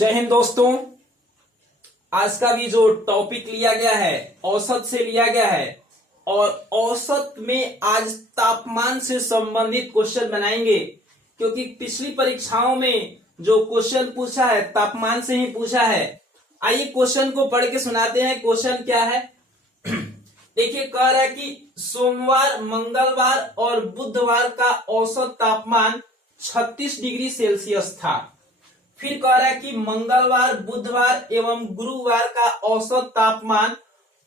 जय हिंद दोस्तों। आज का भी जो टॉपिक लिया गया है औसत से लिया गया है और औसत में आज तापमान से संबंधित क्वेश्चन बनाएंगे, क्योंकि पिछली परीक्षाओं में जो क्वेश्चन पूछा है तापमान से ही पूछा है। आइए क्वेश्चन को पढ़ के सुनाते हैं। क्वेश्चन क्या है देखिए, कह रहा है कि सोमवार, मंगलवार और बुधवार का औसत तापमान 36 डिग्री सेल्सियस था। फिर कह रहा है कि मंगलवार, बुधवार एवं गुरुवार का औसत तापमान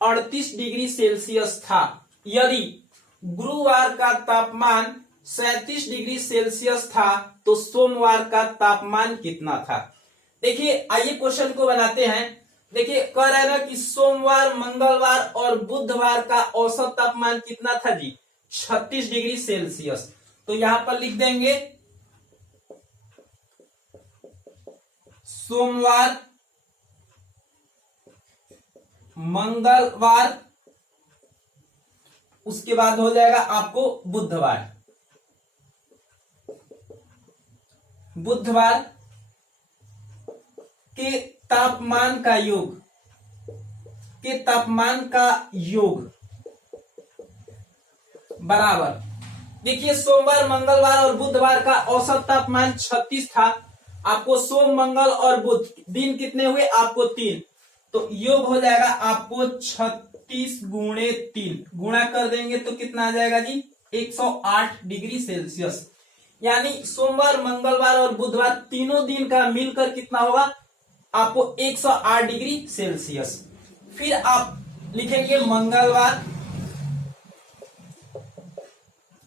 38 डिग्री सेल्सियस था। यदि गुरुवार का तापमान 37 डिग्री सेल्सियस था तो सोमवार का तापमान कितना था। देखिए आइए क्वेश्चन को बनाते हैं। देखिए कह रहा है ना कि सोमवार, मंगलवार और बुधवार का औसत तापमान कितना था जी, 36 डिग्री सेल्सियस। तो यहां पर लिख देंगे सोमवार, मंगलवार, उसके बाद हो जाएगा आपको बुधवार। बुधवार के तापमान का योग, बराबर। देखिए सोमवार, मंगलवार और बुधवार का औसत तापमान 36 था। आपको सोम, मंगल और बुध दिन कितने हुए, आपको 3, तो योग हो जाएगा आपको 36 गुणे 3, गुणा कर देंगे तो कितना आ जाएगा जी, 108 डिग्री सेल्सियस। यानी सोमवार, मंगलवार और बुधवार तीनों दिन का मिलकर कितना होगा, आपको 108 डिग्री सेल्सियस। फिर आप लिखेंगे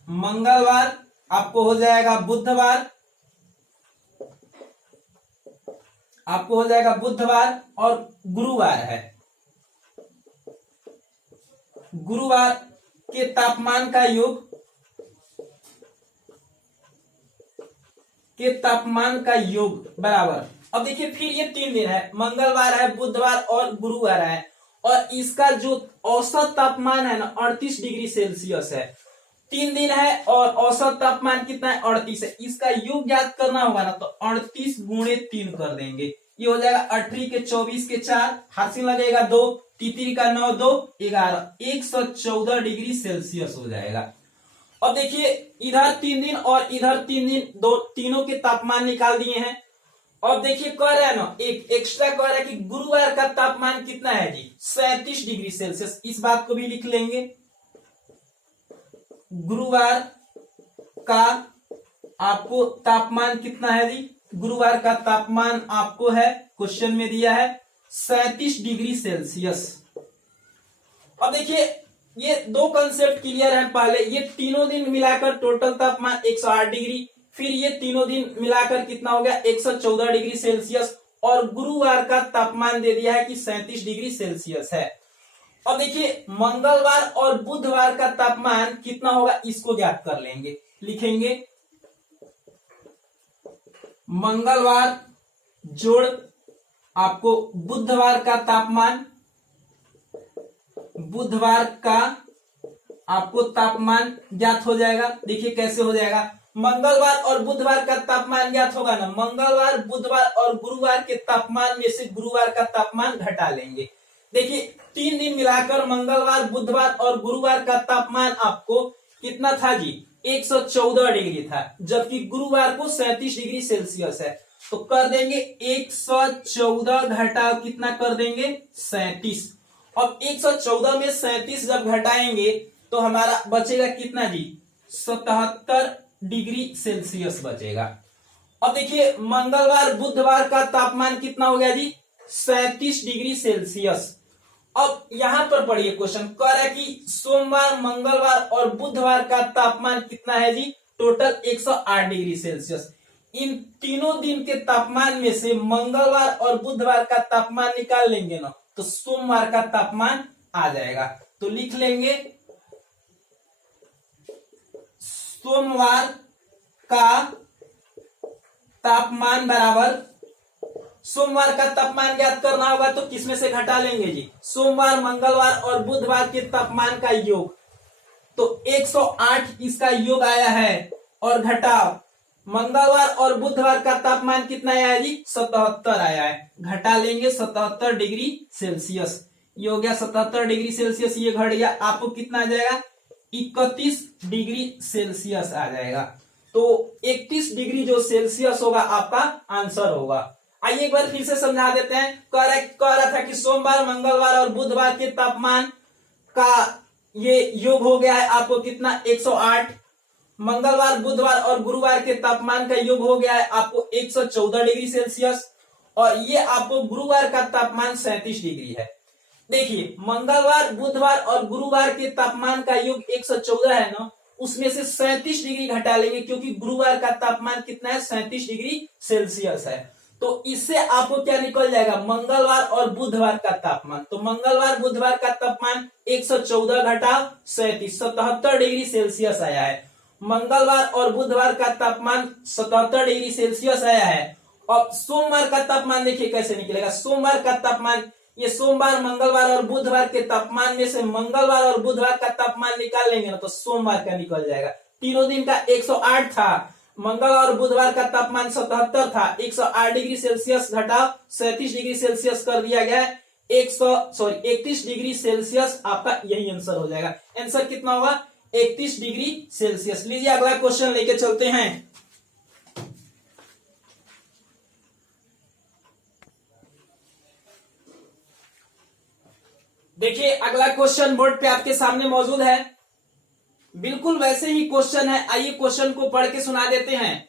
मंगलवार आपको हो जाएगा बुधवार, और गुरुवार है। गुरुवार के तापमान का योग बराबर। अब देखिए फिर ये 3 दिन है, मंगलवार है, बुधवार और गुरुवार है, और इसका जो औसत तापमान है ना 38 डिग्री सेल्सियस है। 3 दिन है और औसत तापमान कितना है, 38 है। इसका योग ज्ञात करना होगा ना, तो 38 गुणे 3 कर देंगे। ये हो जाएगा 18 के 24 के 4, हासिल लगेगा 2, तितरी का 9, 2, 11, 114 डिग्री सेल्सियस हो जाएगा। अब देखिए इधर 3 दिन और इधर 3 दिन, तीनों के तापमान निकाल दिए हैं। अब देखिए कह रहा है ना, एक एक्स्ट्रा कह रहा है कि गुरुवार का तापमान कितना है जी, 37 डिग्री सेल्सियस। इस बात को भी लिख लेंगे। गुरुवार का आपको तापमान कितना है जी, गुरुवार का तापमान आपको है, क्वेश्चन में दिया है 37 डिग्री सेल्सियस। अब देखिए ये 2 कंसेप्ट क्लियर है। पहले ये तीनों दिन मिलाकर टोटल तापमान 108 डिग्री, फिर ये तीनों दिन मिलाकर कितना हो गया, 114 डिग्री सेल्सियस, और गुरुवार का तापमान दे दिया है कि 37 डिग्री सेल्सियस है। अब देखिए मंगलवार और बुधवार का तापमान कितना होगा, इसको ज्ञात कर लेंगे। लिखेंगे मंगलवार जोड़ आपको बुधवार का तापमान, बुधवार का आपको तापमान ज्ञात हो जाएगा। देखिए कैसे हो जाएगा, मंगलवार और बुधवार का तापमान ज्ञात होगा ना, मंगलवार, बुधवार और गुरुवार के तापमान में से गुरुवार का तापमान घटा लेंगे। देखिए 3 दिन मिलाकर मंगलवार, बुधवार और गुरुवार का तापमान आपको कितना था जी, 114 डिग्री था, जबकि गुरुवार को 37 डिग्री सेल्सियस है। तो कर देंगे 114 घटाव कितना कर देंगे, 37। अब 114 में 37 जब घटाएंगे तो हमारा बचेगा कितना जी, 77 डिग्री सेल्सियस बचेगा। अब देखिए मंगलवार, बुधवार का तापमान कितना हो गया जी, 37 डिग्री सेल्सियस। अब यहां पर पढ़िए क्वेश्चन, कह रहा है कि सोमवार, मंगलवार और बुधवार का तापमान कितना है जी, टोटल 108 डिग्री सेल्सियस। इन तीनों दिन के तापमान में से मंगलवार और बुधवार का तापमान निकाल लेंगे ना, तो सोमवार का तापमान आ जाएगा। तो लिख लेंगे सोमवार का तापमान बराबर, सोमवार का तापमान ज्ञात करना होगा तो किसमें से घटा लेंगे जी, सोमवार, मंगलवार और बुधवार के तापमान का योग। तो 108 इसका योग आया है, और घटाव मंगलवार और बुधवार का तापमान कितना आया है जी? 77 आया है। घटा लेंगे 77 डिग्री सेल्सियस, ये हो गया 77 डिग्री सेल्सियस, ये घट गया, आपको कितना आ जाएगा? 31 डिग्री सेल्सियस आ जाएगा। तो 31 डिग्री जो सेल्सियस होगा आपका आंसर होगा। आइए एक बार फिर से समझा देते हैं। कह रहा था कि सोमवार, मंगलवार और बुधवार के तापमान का ये योग हो गया है आपको कितना? 108। मंगलवार, बुधवार और गुरुवार के तापमान का योग हो गया है आपको 114 डिग्री सेल्सियस, और ये आपको गुरुवार का तापमान 37 डिग्री है। देखिए मंगलवार, बुधवार और गुरुवार के तापमान का योग 114 है ना, उसमें से 37 डिग्री घटा लेंगे क्योंकि गुरुवार का तापमान कितना है? 37 डिग्री सेल्सियस है। तो इससे आपको क्या निकल जाएगा? मंगलवार और बुधवार का तापमान। तो मंगलवार, बुधवार का तापमान 114 घटा 37, 77 डिग्री सेल्सियस आया है। मंगलवार और बुधवार का तापमान 77 डिग्री सेल्सियस आया है। और सोमवार का तापमान देखिए कैसे निकलेगा। सोमवार का तापमान, ये सोमवार, मंगलवार और बुधवार के तापमान में से मंगलवार और बुधवार का तापमान निकाल लेंगे ना, तो सोमवार का निकल जाएगा। तीनों दिन का 108 था, मंगलवार और बुधवार का तापमान 77 था, 108 डिग्री सेल्सियस घटा 37 डिग्री सेल्सियस कर दिया गया है। 31 डिग्री सेल्सियस आपका यही आंसर हो जाएगा। आंसर कितना होगा? 31 डिग्री सेल्सियस। लीजिए अगला क्वेश्चन लेके चलते हैं। देखिए अगला क्वेश्चन बोर्ड पे आपके सामने मौजूद है, बिल्कुल वैसे ही क्वेश्चन है। आइए क्वेश्चन को पढ़ के सुना देते हैं।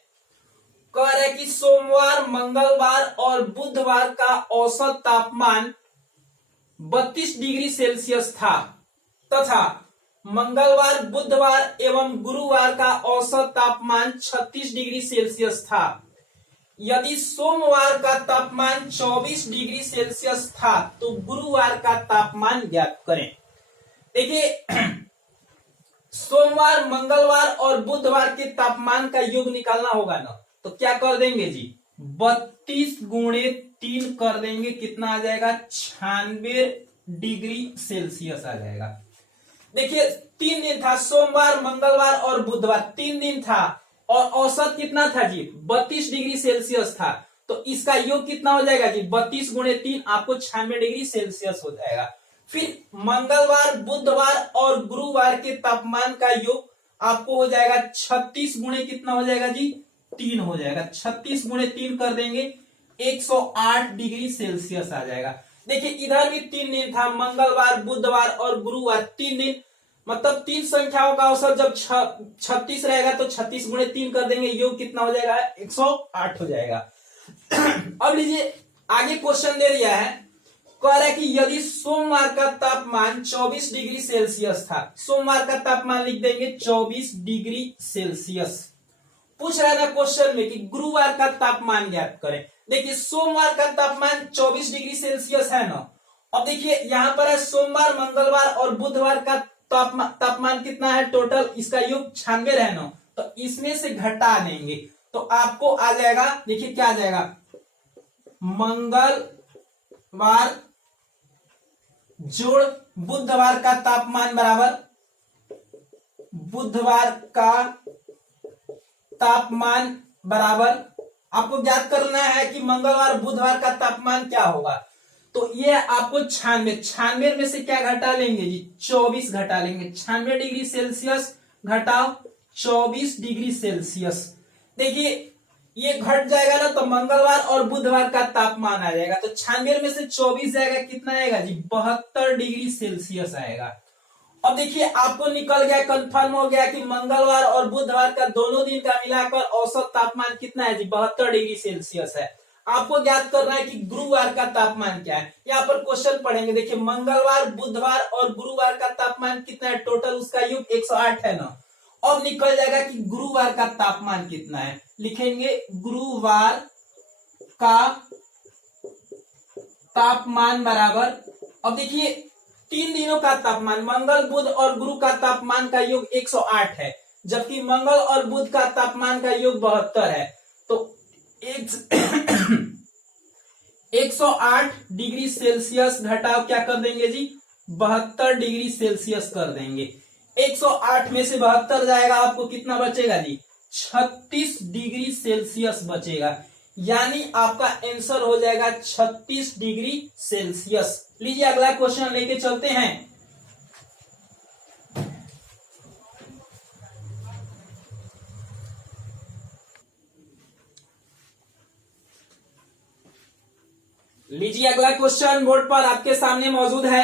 कह रहे कि सोमवार, मंगलवार और बुधवार का औसत तापमान 32 डिग्री सेल्सियस था तथा मंगलवार, बुधवार एवं गुरुवार का औसत तापमान 36 डिग्री सेल्सियस था। यदि सोमवार का तापमान 24 डिग्री सेल्सियस था तो गुरुवार का तापमान ज्ञात करें। देखिए सोमवार, मंगलवार और बुधवार के तापमान का योग निकालना होगा ना, तो क्या कर देंगे जी? 32 गुणे 3 कर देंगे, कितना आ जाएगा? 96 डिग्री सेल्सियस आ जाएगा। देखिए 3 दिन था, सोमवार, मंगलवार और बुधवार 3 दिन था, और औसत कितना था जी? 32 डिग्री सेल्सियस था। तो इसका योग कितना हो जाएगा जी? 32 गुणे 3 आपको 96 डिग्री सेल्सियस हो जाएगा। फिर मंगलवार, बुधवार और गुरुवार के तापमान का योग आपको हो जाएगा 36 गुणे कितना हो जाएगा जी? 3 हो जाएगा। 36 गुणे 3 कर देंगे, 108 डिग्री सेल्सियस आ जाएगा। देखिए इधर भी 3 दिन था, मंगलवार, बुधवार और गुरुवार 3 दिन, मतलब 3 संख्याओं का औसत जब 36 रहेगा तो 36 गुणे 3 कर देंगे, योग कितना हो जाएगा? 108 हो जाएगा। अब लीजिए आगे क्वेश्चन दे दिया है, कह रहा है कि यदि सोमवार का तापमान 24 डिग्री सेल्सियस था, सोमवार का तापमान लिख देंगे 24 डिग्री सेल्सियस। पूछ रहा था क्वेश्चन में कि गुरुवार का तापमान ज्ञात करें। देखिए सोमवार का तापमान 24 डिग्री सेल्सियस है ना, अब देखिए यहां पर है सोमवार, मंगलवार और बुधवार का तापमान कितना है टोटल? इसका योग 96 है ना, तो इसमें से घटा देंगे तो आपको आ जाएगा, देखिए क्या आ जाएगा? मंगलवार जोड़ बुधवार का तापमान बराबर बुधवार का तापमान बराबर, आपको ज्ञात करना है कि मंगलवार, बुधवार का तापमान क्या होगा। तो ये आपको 96 में से क्या घटा लेंगे जी? 24 घटा लेंगे। 96 डिग्री सेल्सियस घटाओ 24 डिग्री सेल्सियस, देखिए ये घट जाएगा ना, तो मंगलवार और बुधवार का तापमान आ जाएगा। तो 96 में से 24 जाएगा, कितना आएगा जी? 72 डिग्री सेल्सियस आएगा। अब देखिए आपको निकल गया, कंफर्म हो गया कि मंगलवार और बुधवार का दोनों दिन का मिलाकर औसत तापमान कितना है जी? 72 डिग्री सेल्सियस है। आपको ज्ञात करना है कि गुरुवार का तापमान क्या है। यहाँ पर क्वेश्चन पढ़ेंगे, देखिए मंगलवार, बुधवार और गुरुवार का तापमान कितना है टोटल, उसका योग 108 है ना। अब निकल जाएगा कि गुरुवार का तापमान कितना है, लिखेंगे गुरुवार का तापमान बराबर, अब देखिए 3 दिनों का तापमान, मंगल, बुध और गुरु का तापमान का योग 108 है, जबकि मंगल और बुध का तापमान का योग 72 है। तो 108 डिग्री सेल्सियस घटाओ क्या कर देंगे जी? 72 डिग्री सेल्सियस कर देंगे। 108 में से 72 जाएगा, आपको कितना बचेगा जी? 36 डिग्री सेल्सियस बचेगा, यानी आपका आंसर हो जाएगा 36 डिग्री सेल्सियस। लीजिए अगला क्वेश्चन लेके चलते हैं। लीजिए अगला क्वेश्चन बोर्ड पर आपके सामने मौजूद है।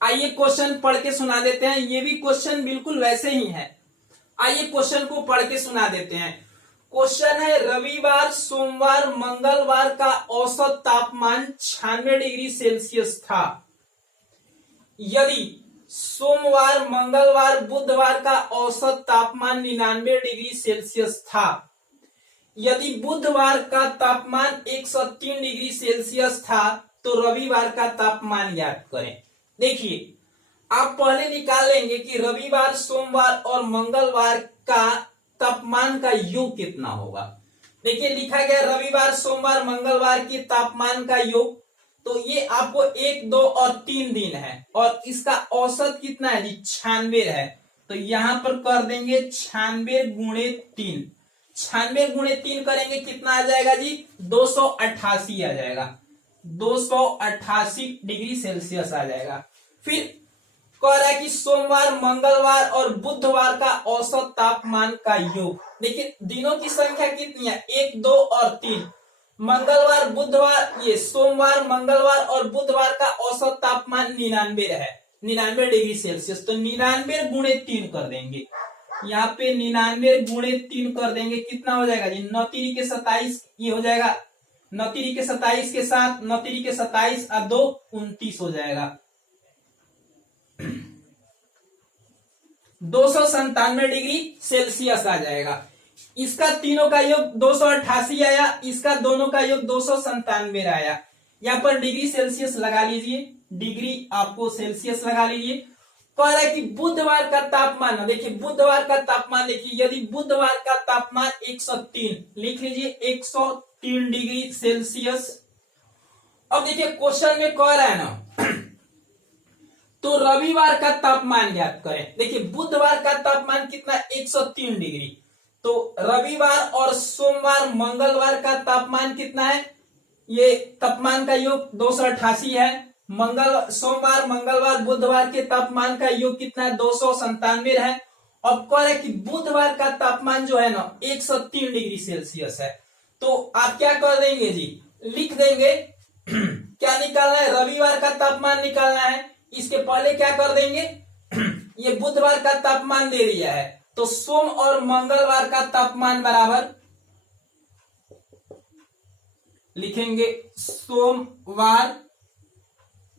आइए क्वेश्चन पढ़ के सुना देते हैं। ये भी क्वेश्चन बिल्कुल वैसे ही है। आइए क्वेश्चन को पढ़ के सुना देते हैं। क्वेश्चन है, रविवार सोमवार मंगलवार का औसत तापमान 96 डिग्री सेल्सियस था। यदि सोमवार मंगलवार बुधवार का औसत तापमान 99 डिग्री सेल्सियस था, यदि बुधवार का तापमान 103 डिग्री सेल्सियस था, तो रविवार का तापमान ज्ञात करें। देखिए आप पहले निकाल लेंगे कि रविवार सोमवार और मंगलवार का तापमान का योग कितना होगा। देखिए लिखा गया रविवार सोमवार मंगलवार की तापमान का योग, तो ये आपको 1 2 और 3 दिन है और इसका औसत कितना है जी 96 है। तो यहां पर कर देंगे 96 गुणे 3। 96 गुणे 3 करेंगे कितना आ जाएगा जी 288 आ जाएगा। 288 डिग्री सेल्सियस आ जाएगा। फिर कह रहा है कि सोमवार मंगलवार और बुधवार का औसत तापमान का योग। देखिए दिनों की संख्या कितनी है 1 2 और 3। मंगलवार बुधवार ये सोमवार मंगलवार और बुधवार का औसत तापमान 99 है, 99 डिग्री सेल्सियस। तो 99 गुणे 3 कर देंगे। यहाँ पे 99 गुणे 3 कर देंगे कितना हो जाएगा जी 9 3 के 27 ये हो जाएगा। 9 3 के 27 के साथ 9 3 के 27 और 2 29 हो जाएगा। 297 डिग्री सेल्सियस आ जाएगा। इसका तीनों का योग 288 आया, इसका दोनों का योग 297 आया। यहाँ पर डिग्री सेल्सियस लगा लीजिए, डिग्री आपको सेल्सियस लगा लीजिए। कह रहा है कि बुधवार का तापमान, देखिए बुधवार का तापमान देखिए, यदि बुधवार का तापमान 103 लिख लीजिए 103 डिग्री सेल्सियस। अब देखिए क्वेश्चन में कह रहा है ना तो रविवार का तापमान ज्ञात करें। देखिए बुधवार का तापमान कितना 103 डिग्री, तो रविवार और सोमवार मंगलवार का तापमान कितना है, ये तापमान का योग 288 है। सोमवार मंगलवार बुधवार के तापमान का योग कितना है 297 है। अब कह रहे कि बुधवार का तापमान जो है ना 103 डिग्री सेल्सियस है। तो आप क्या कर देंगे जी लिख देंगे क्या निकालना है रविवार का तापमान निकालना है। इसके पहले क्या कर देंगे ये बुधवार का तापमान दे दिया है, तो सोम और मंगलवार का तापमान बराबर लिखेंगे सोमवार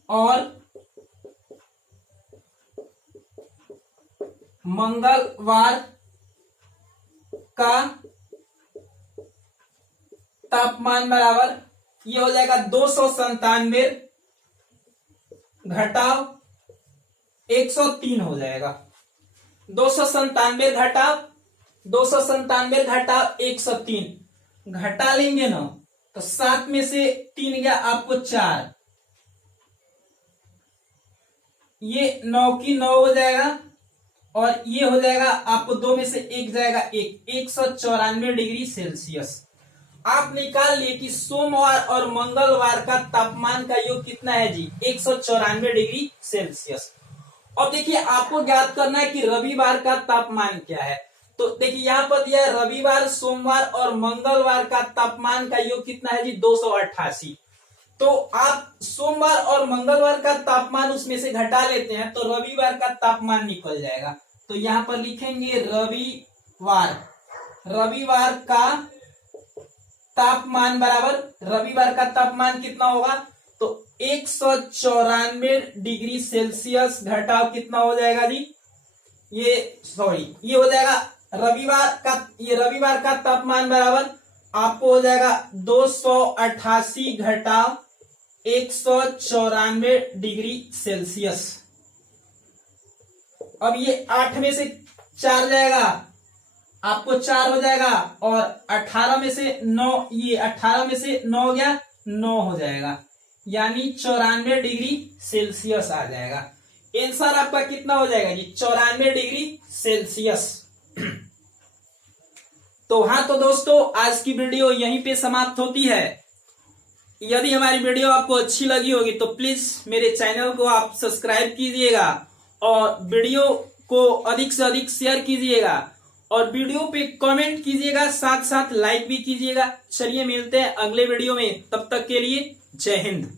और मंगलवार का तापमान बराबर ये हो जाएगा 297 घटाव 103 हो जाएगा। 297 घटाव 103 घटा लेंगे ना तो 7 में से 3 गया आपको 4, ये 9 की 9 हो जाएगा और ये हो जाएगा आपको 2 में से 1 जाएगा 194 डिग्री सेल्सियस। आप निकाल लिए कि सोमवार और मंगलवार का तापमान का योग कितना है जी 194 डिग्री सेल्सियस। और देखिए आपको ज्ञात करना है कि रविवार का तापमान क्या है। तो देखिए यहाँ पर दिया है रविवार सोमवार और मंगलवार का तापमान का योग कितना है जी 288। तो आप सोमवार और मंगलवार का तापमान उसमें से घटा लेते हैं तो रविवार का तापमान निकल जाएगा। तो यहाँ पर लिखेंगे रविवार का तापमान बराबर, रविवार का तापमान कितना होगा तो 194 डिग्री सेल्सियस घटाव कितना हो जाएगा जी ये हो जाएगा रविवार का तापमान बराबर आपको हो जाएगा 288 घटाव 194 डिग्री सेल्सियस। अब ये 8 में से 4 जाएगा आपको 4 हो जाएगा और 18 में से 9 ये 18 में से 9 गया 9 हो जाएगा, यानी 94 डिग्री सेल्सियस आ जाएगा। आंसर आपका कितना हो जाएगा जी 94 डिग्री सेल्सियस। तो हाँ, तो दोस्तों आज की वीडियो यहीं पे समाप्त होती है। यदि हमारी वीडियो आपको अच्छी लगी होगी तो प्लीज मेरे चैनल को आप सब्सक्राइब कीजिएगा और वीडियो को अधिक से अधिक शेयर कीजिएगा और वीडियो पे कमेंट कीजिएगा, साथ साथ लाइक भी कीजिएगा। चलिए मिलते हैं अगले वीडियो में, तब तक के लिए जय हिंद।